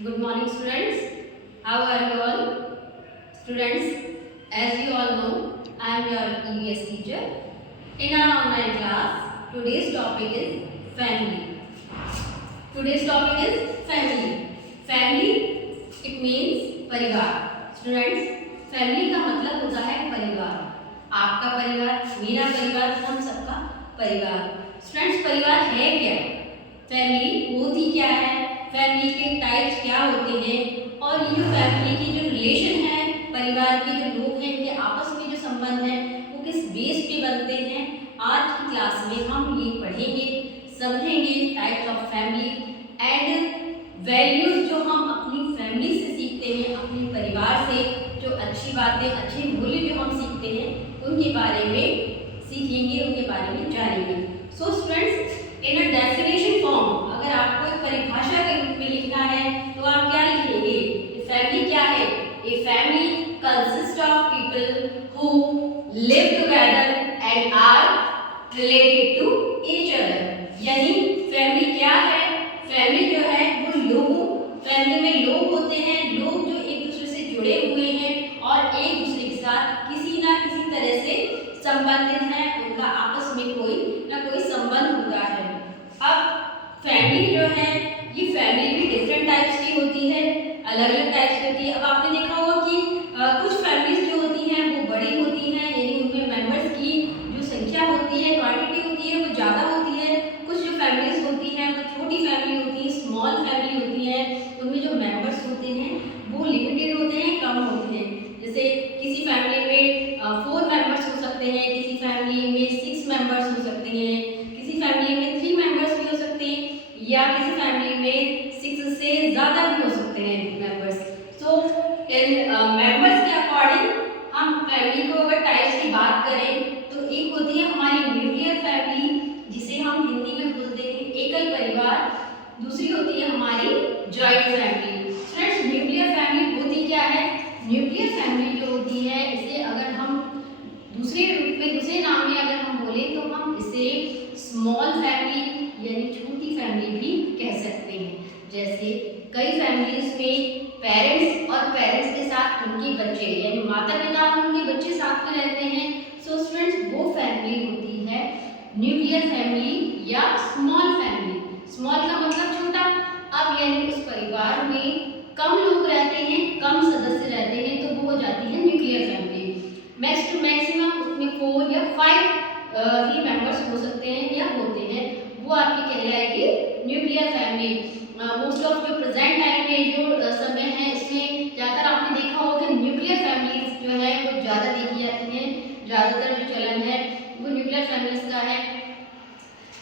Good morning, students. How are you all? Students, as you all know, I am your EVS teacher. In our online class, today's topic is family. Today's topic is family. Family, it means परिवार. Students, family का मतलब होता है परिवार. आपका परिवार, मेरा परिवार, हम सबका परिवार. Students, परिवार है क्या? फैमिली होती क्या है, फैमिली के टाइप्स क्या होते हैं, और ये जो फैमिली की जो रिलेशन है, परिवार के जो लोग हैं इनके आपस में जो संबंध है वो किस बेस पे बनते हैं, आज की क्लास में हम ये पढ़ेंगे, समझेंगे types of family and values जो हम अपनी फैमिली से सीखते हैं, अपने परिवार से जो अच्छी बातें, अच्छे मूल्य जो हम सीखते हैं उनके बारे में सीखेंगे, उनके बारे में जानेंगे. So students, in a definition form अगर आपको एक परिभाषा के रूप में लिखना है तो आप क्या लिखेंगे? फैमिली क्या है? A family consist of people who live together and are related to each other. यानी फैमिली क्या है? फैमिली जो है वो लोगों, फैमिली में लोग होते हैं, लोग जो एक दूसरे से जुड़े हुए हैं और एक दूसरे के साथ किसी ना किसी तरह से संबंधित हैं, उनका आपस में कोई ना कोई संबंध होता है. अब फैमिली जो है ये फैमिली भी डिफरेंट टाइप्स की होती है, अलग अलग टाइप्स की होती है. अब आपने देखा होगा कि कुछ फैमिलीज जो होती हैं वो बड़ी होती हैं, यानी उनमें मेंबर्स की जो संख्या होती है, क्वांटिटी होती है वो ज़्यादा होती है. कुछ जो फैमिलीज होती हैं वो छोटी फैमिली होती है, स्मॉल फैमिली होती है, उनमें जो मेंबर्स होते हैं वो लिमिटेड होते हैं, कम होते हैं. जैसे किसी फैमिली में 4 मेंबर्स हो सकते हैं, किसी फैमिली में 6 मेंबर्स हो सकते हैं, किसी फैमिली में 3 मेंबर्स भी हो सकते हैं, या किसी फैमिली में 6 से ज़्यादा भी हो सकते हैं मेंबर्स. सो इन मेंबर्स के अकॉर्डिंग हम फैमिली को अगर टाइप्स की बात करें तो एक होती है हमारी न्यूक्लियर फैमिली, जिसे हम हिंदी में बोलते हैं एकल परिवार. दूसरी होती है हमारी joint family. Friends, nuclear family होती क्या है? न्यूक्लियर फैमिली जो होती है इसे अगर हम दूसरे रूप में, दूसरे नाम में अगर हम बोले तो हम इसे स्मॉल फैमिली यानी छोटी फैमिली भी कह सकते हैं. जैसे कई फैमिलीज में पेरेंट्स और पेरेंट्स के साथ उनके बच्चे यानी माता पिता और उनके बच्चे साथ में रहते हैं. सो स्टूडेंट्स, वो फैमिली होती है न्यूक्लियर फैमिली या स्मॉल फैमिली. स्मॉल का मतलब छोटा. अब यानी उस परिवार में कम लोग रहते हैं, कम सदस्य रहते हैं, तो वो हो जाती है न्यूक्लियर फैमिली. मैक्सिमम उसमें 4 या 5 ही मेंबर्स हो सकते हैं या होते हैं, वो आपकी कहलाएगी न्यूक्लियर फैमिली. मोस्ट ऑफ जो प्रेजेंट टाइम में जो समय है इसमें ज़्यादातर आपने देखा होगा कि न्यूक्लियर फैमिलीज जो है वो ज़्यादा देखी जाती हैं. ज़्यादातर जो चलन है वो न्यूक्लियर फैमिलीज का है.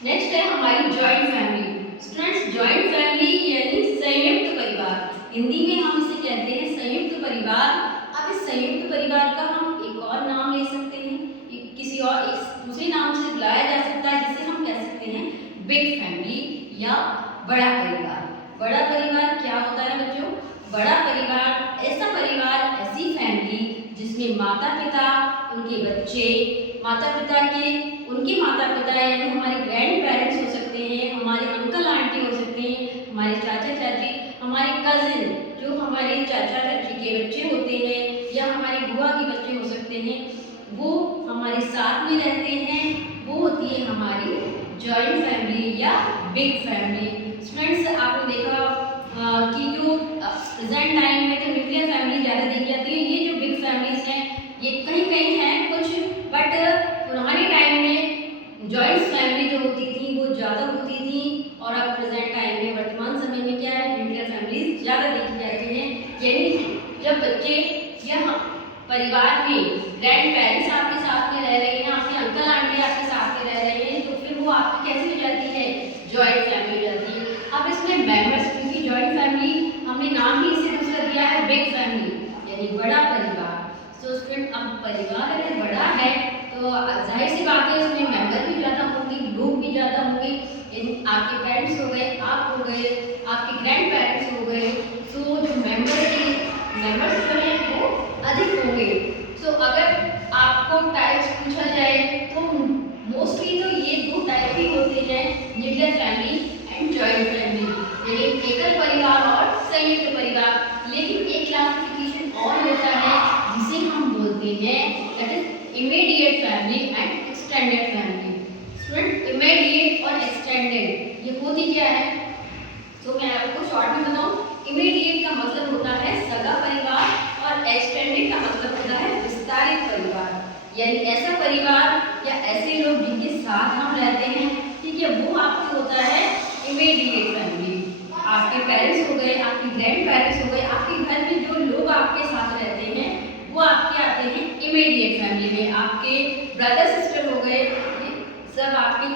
नेक्स्ट है हमारी joint family. Students, joint family यानी संयुक्त परिवार. हिंदी में हम इसे कहते हैं संयुक्त परिवार. अब इस संयुक्त परिवार का हम एक और नाम ले सकते हैं, किसी और एक दूसरे नाम से बुलाया जा सकता है, जिसे हम कह सकते हैं बिग फैमिली या बड़ा परिवार. बड़ा परिवार क्या होता है बच्चों? बड़ा परिवार ऐसा परिवार, ऐसी फैमिली जिसमें माता पिता, उनके बच्चे, माता पिता के उनके माता पिता यानी हमारे ग्रैंड पेरेंट्स हो सकते हैं, हमारे अंकल आंटी हो सकते हैं, हमारे चाचा चाची, हमारे कजिन जो हमारे चाचा चाची के बच्चे होते हैं, या हमारे बुआ के बच्चे हो सकते हैं, वो हमारे साथ में रहते हैं. वो होती है हमारी जॉइंट फैमिली या बिग फैमिली. स्टूडेंट्स, आपने देखा कि जो प्रेजेंट टाइम में तो न्यूक्लियर फैमिली ज़्यादा देखी जाती है. ये जो बिग फैमिलीज हैं ये कहीं कहीं हैं कुछ, बट पुराने टाइम में जॉइंट फैमिली जो होती थी वो ज़्यादा होती थी, और अब प्रेजेंट टाइम में वर्तमान समय में क्या है, न्यूक्लियर फैमिलीज ज़्यादा देखी जाती हैं. यानी जब बच्चे या परिवार में ग्रैंड पेरेंट्स आपके साथ में रह रहे हैं, आपके अंकल आंटी आपके साथ में रह रहे हैं, तो फिर वो आपकी कैसी हो जाती है? जॉइंट फैमिली हो जाती है. अब इसमें मेंबर्स, क्योंकि जॉइंट फैमिली हमने नाम ही इसे दूसरा दिया है बिग फैमिली यानी बड़ा परिवार. सो स्टूडेंट, अब परिवार अगर बड़ा है तो जाहिर सी बात है उसमें मेंबर भी ज़्यादा होंगे, लोग भी ज़्यादा होंगे. आपके पेरेंट्स हो गए, आप हो गए, आपके ग्रैंड पेरेंट्स हो गए, सो जो मेंबर्स जो हैं वो अधिक होंगे. सो अगर आपको टाइप्स पूछा जाए तो मोस्टली तो ये 2 टाइप ही होते हैं, nuclear family and joint family, यानी एकल परिवार और संयुक्त ये होती क्या है, तो मैं आपको शॉर्ट में बताऊं, इमीडिएट का मतलब होता है सगा परिवार और एक्सटेंडेड का मतलब होता है विस्तारित परिवार, यानी ऐसा परिवार या ऐसे लोग जिनके साथ हम रहते हैं, ठीक है, वो आपको होता है इमीडिएट फैमिली। आपके पेरेंट्स हो गए, आपके ग्रैंड पेरेंट्स हो गए, आपके घर में जो लोग आपके साथ रहते हैं वो आपके आते हैं इमीडिएट फैमिली में। आपके ब्रदर सिस्टर हो गए, सब आपके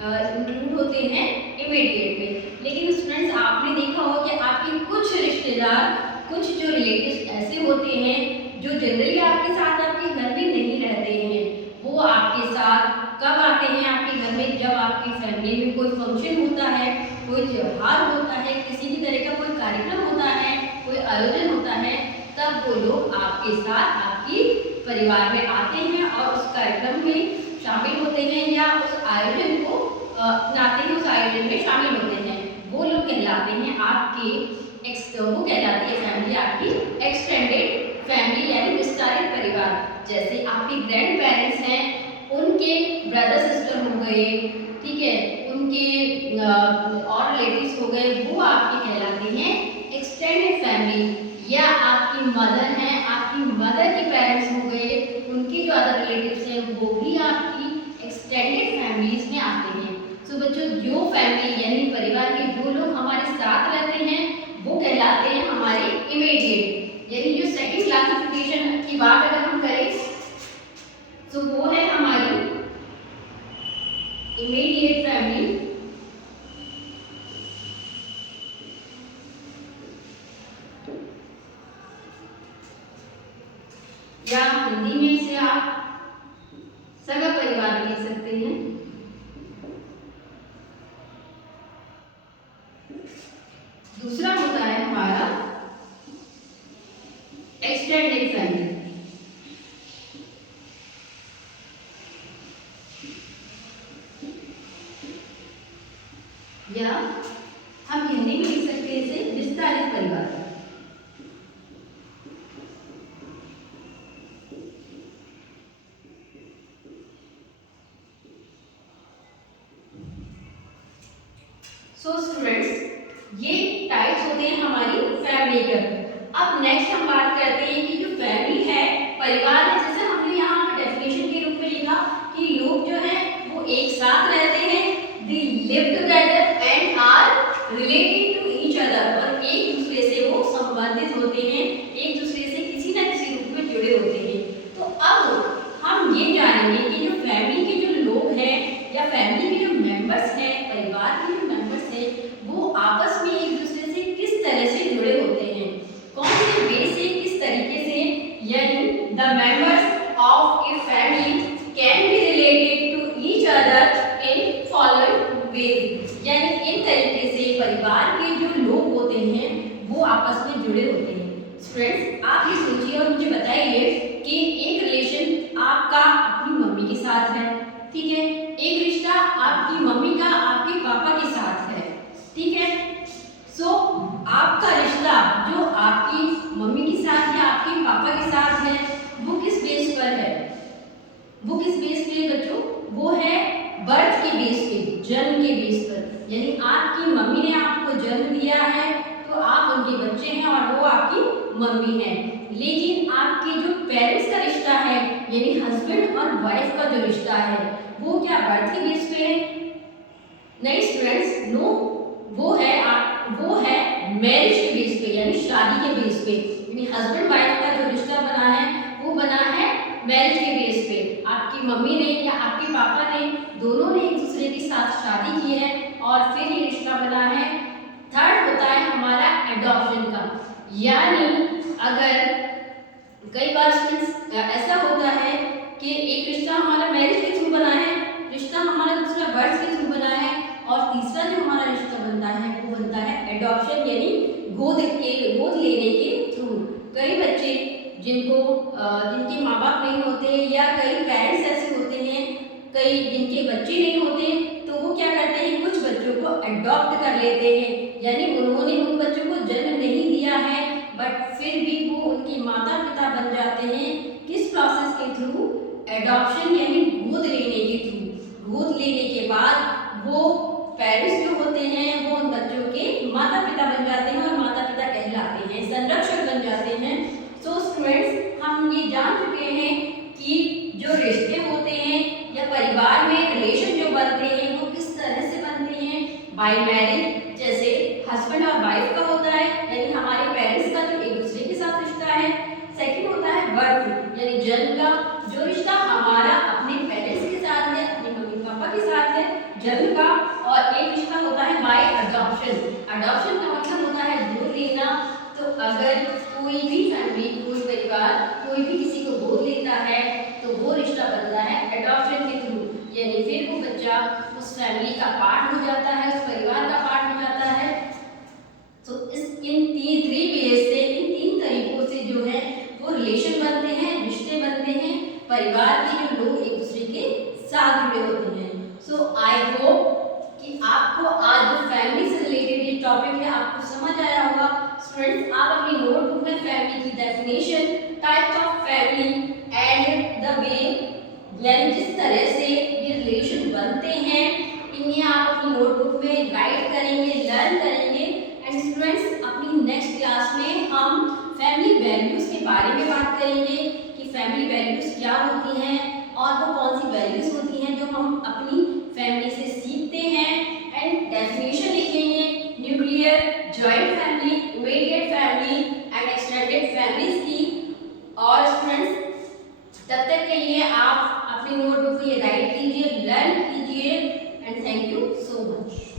इंक्लूड होते हैं इमीडिएट में। लेकिन स्टूडेंट्स आपने देखा होगा कि आपके कुछ रिश्तेदार, कुछ जो रिलेटिव्स ऐसे होते हैं जो जनरली आपके साथ आपके घर में नहीं रहते हैं, वो आपके साथ कब आते हैं आपके घर में, जब आपकी फैमिली में कोई फंक्शन होता है, कोई त्योहार होता है, किसी भी तरह का कोई कार्यक्रम होता है, कोई आयोजन होता है, तब वो लोग आपके साथ आपकी परिवार में आते हैं और उस कार्यक्रम में शामिल होते हैं या उस आयोजन को अपनाते हैं, उस आयोजन में शामिल होते हैं। वो लोग कहलाते हैं आपके वो कहलाती है फैमिली आपकी एक्सटेंडेड फैमिली यानी विस्तारित परिवार। जैसे आपके ग्रैंड पेरेंट्स हैं, उनके ब्रदर सिस्टर हो गए, ठीक है, उनके और रिलेटिव्स हो गए, वो आपके कहलाते हैं एक्सटेंडेड फैमिली। या आपकी मदर हैं, आपकी मदर के पेरेंट्स हो गए, उनके जो अदर रिलेटिव्स हैं वो भी आपकी एक्सटेंडेड फैमिलीज में आते हैं। सो बच्चों, जो फैमिली यानी परिवार के जो लोग हमारे साथ रहते हैं वो कहलाते हैं हमारे इमीडिएट। यानी जो सेकंड क्लासिफिकेशन की बात अगर हम करें तो वो है हमारी इमीडिएट फैमिली, या हिंदी में इसे आप सगा परिवार भी लिख सकते हैं। दूसरा होता है हमारा एक्सटेंडेड फैमिली, या हम हिंदी में लिख सकते हैं इसे विस्तारित परिवार। सो स्टूडेंट्स, ये टाइप्स होते हैं हमारी फैमिली के। अब नेक्स्ट हम बात करते हैं कि जो फैमिली है, परिवार है, जैसे हमने यहाँ पे डेफिनेशन के रूप में लिखा कि लोग जो हैं वो एक साथ रहते हैं, they live together and are related to each other, और एक दूसरे से वो संबंधित होते हैं, एक दूसरे से किसी न किसी रूप में जुड़े होते हैं। तो अब हम ये जानेंगे कि जो फैमिली के जो लोग हैं या फैमिली के जो मेंबर्स हैं, परिवार के जो मेंबर्स हैं, वो आपस में एक दूसरे से किस तरह से जुड़े होते हैं, कौन से वे से, किस तरीके से। यानी the members of a family can be related to each other in following ways, यानी इन तरीके से परिवार के जो लोग होते हैं वो आपस में जुड़े होते हैं। स्टूडेंट्स, आप ये सोचिए और मुझे बताइए कि एक रिलेशन आपका अपनी मम्मी के साथ है, ठीक है, एक रिश्ता आपकी मम्मी का आपके पापा के साथ है, ठीक है। सो आपका रिश्ता जो आपकी मम्मी के साथ या आपके पापा के साथ है वो किस बेस पर है, वो किस बेस पे बच्चों, वो है बर्थ के बेस पे, जन्म के बेस पर। यानी आपकी मम्मी ने आपको जन्म दिया है तो आप उनके बच्चे हैं और वो आपकी मम्मी है। लेकिन आपके जो पेरेंट्स का रिश्ता है यानी हस्बैंड और वाइफ का जो रिश्ता है वो क्या बर्थ के बेस पे है? नहीं स्टूडेंट्स, नो, वो है मैरिज के बेस पे यानी शादी के बेस पे। यानी हस्बैंड वाइफ का जो रिश्ता बना है वो बना है मैरिज के बेस पे। आपकी मम्मी ने या आपके पापा ने दोनों ने एक दूसरे के साथ शादी की है और फिर ये रिश्ता बना है। थर्ड होता है हमारा एडॉप्शन का, यानी अगर कई बार ऐसा होता है कि एक रिश्ता हमारा मैरिज के थ्रू बना है, रिश्ता हमारा दूसरा बर्थ के थ्रू बना है, और तीसरा जो हमारा रिश्ता बनता है वो बनता है एडॉप्शन यानी गोद लेने के थ्रू। कई बच्चे जिनके माँ बाप नहीं होते या कई पेरेंट्स ऐसे होते हैं, कई जिनके बच्चे नहीं होते, तो वो क्या करते हैं, कुछ बच्चों को अडॉप्ट कर लेते हैं। यानी उन्होंने उन बच्चों को जन्म नहीं दिया है बट फिर भी वो उनके माता पिता बन जाते हैं। किस प्रोसेस के थ्रू? एडॉप्शन यानी गोद लेने के थ्रू। गोद लेने के बाद वो पेरेंट्स जो होते माता पिता बन जाते हैं और माता पिता कहलाते हैं, संरक्षक बन जाते हैं। सो स्टूडेंट्स, हम ये जान चुके हैं कि जो रिश्ते होते हैं या परिवार में रिलेशन जो बनते हैं वो किस तरह से बनते हैं। बाय मैरिज, जैसे हस्बैंड और वाइफ का होता है, यानी हमारे पेरेंट्स का जो एक दूसरे के साथ रिश्ता है। सेकंड होता है बर्थ, यानी जन्म का जो रिश्ता हमारा अपने पेरेंट्स के साथ है, अपने मम्मी पापा के साथ है, जन्म का। और एक रिश्ता होता है बाय अडॉप्शन। अडॉप्शन का मतलब होता है गोद लेना। तो अगर कोई भी फैमिली, कोई परिवार, कोई भी किसी को गोद लेता है तो वो रिश्ता बनता है अडॉप्शन के थ्रू, यानी फिर वो बच्चा उस फैमिली का पार्ट हो जाता है, उस परिवार का पार्ट हो जाता है। तो इन तीन तरीकों से जो है वो रिलेशन बनते हैं, रिश्ते बनते हैं, परिवार के जो लोग एक दूसरे के साथ जुड़े होते हैं। सो आई होप कि आपको आज जो फैमिली से रिलेटेड ये टॉपिक है आपको समझ आया होगा। स्टूडेंट्स, आप अपनी नोटबुक में फैमिली की definition, types of family and the way, यानी जिस तरह से ये रिलेशन बनते हैं, इन्हें आप अपनी नोटबुक में राइट करेंगे, लर्न करेंगे। एंड स्टूडेंट्स, अपनी नेक्स्ट क्लास में हम फैमिली वैल्यूज के बारे में बात करेंगे कि फैमिली वैल्यूज क्या होती हैं और वो कौन सी वैल्यूज होती हैं जो हम अपनी फैमिली से सीखते हैं। एंड डेफिनेशन लिखेंगे nuclear, joint family, immediate family and extended families की। और स्टूडेंट्स, तब तक के लिए आप अपनी नोटबुक में राइट कीजिए, लर्न कीजिए and thank you so much.